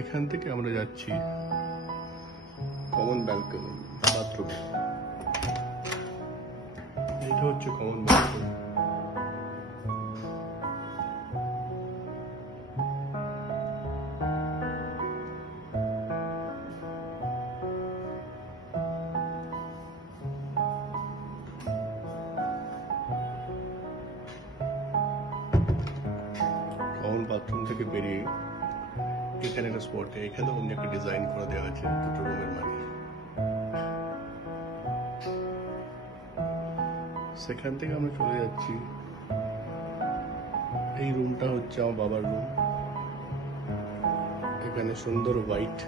এখান থেকে আমরা যাচ্ছি কমন ব্যালকনি বাথরুম। এটা হচ্ছে কমন বাথরুম। কমন বাথরুম থেকে বেরিয়ে এখানে একটা স্পটে এখানে অন্য একটা ডিজাইন করে দেওয়া আছে দুটো রুমের মাঝে। সেখান থেকে আমরা চলে যাচ্ছি, এই রুমটা হচ্ছে আমার বাবার রুম। এখানে সুন্দর হোয়াইট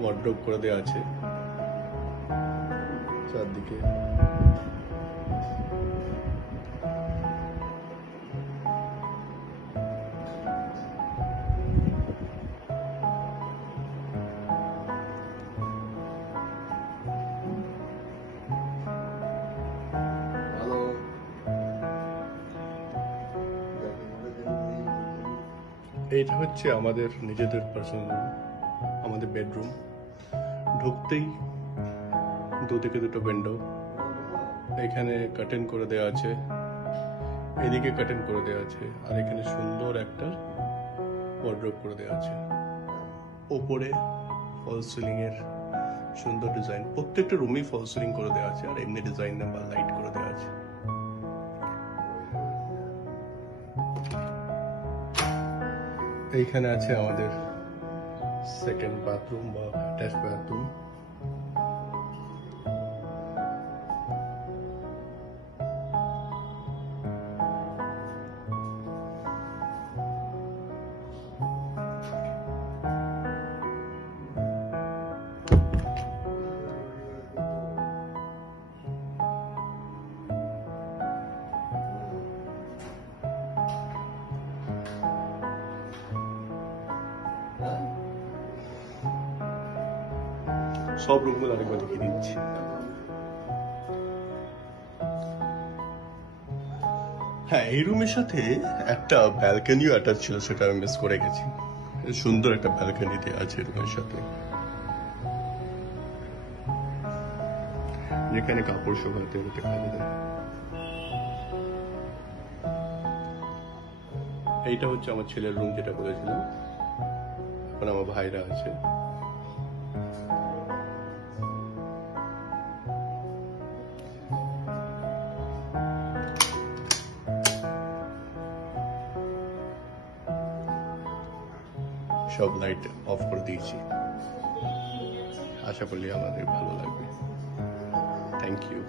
ওয়ার্ডরোব করে দেওয়া আছে চারদিকে। এইটা হচ্ছে আমাদের নিজেদের পার্সোনাল রুম, আমাদের বেডরুম। ঢুকতেই দুদিকে দুটো উইন্ডো, এখানে কার্টেন করে দেওয়া আছে, এদিকে কার্টেন করে দেওয়া আছে, আর এখানে সুন্দর একটা ওয়ার্ডরোব করে দেওয়া আছে। ওপরে ফল সিলিং এর সুন্দর ডিজাইন, প্রত্যেকটা রুমই ফল সিলিং করে দেওয়া আছে, আর এমনি ডিজাইন বা লাইট করে দেওয়া আছে। এইখানে আছে আমাদের সেকেন্ড বাথরুম বা অ্যাটাচ বাথরুম। সব রুমগুলো আরেকবার দেখিয়ে দিচ্ছি। হ্যাঁ, এই রুমের সাথে একটা ব্যালকনিও অ্যাটাচ ছিল, সেটা আমি মিস করে গেছি। সুন্দর একটা ব্যালকনি দেওয়া আছে রুমের সাথে, যেখানে কাপড় শুকাতে হতে কাজে দেয়। এইটা হচ্ছে আমার ছেলের রুম, যেটা বলেছিলাম। এখন আমার ভাইরা আছে। সব লাইট অফ করে দিয়েছি, আশা করি আমাদের ভালো লাগবে। Thank you.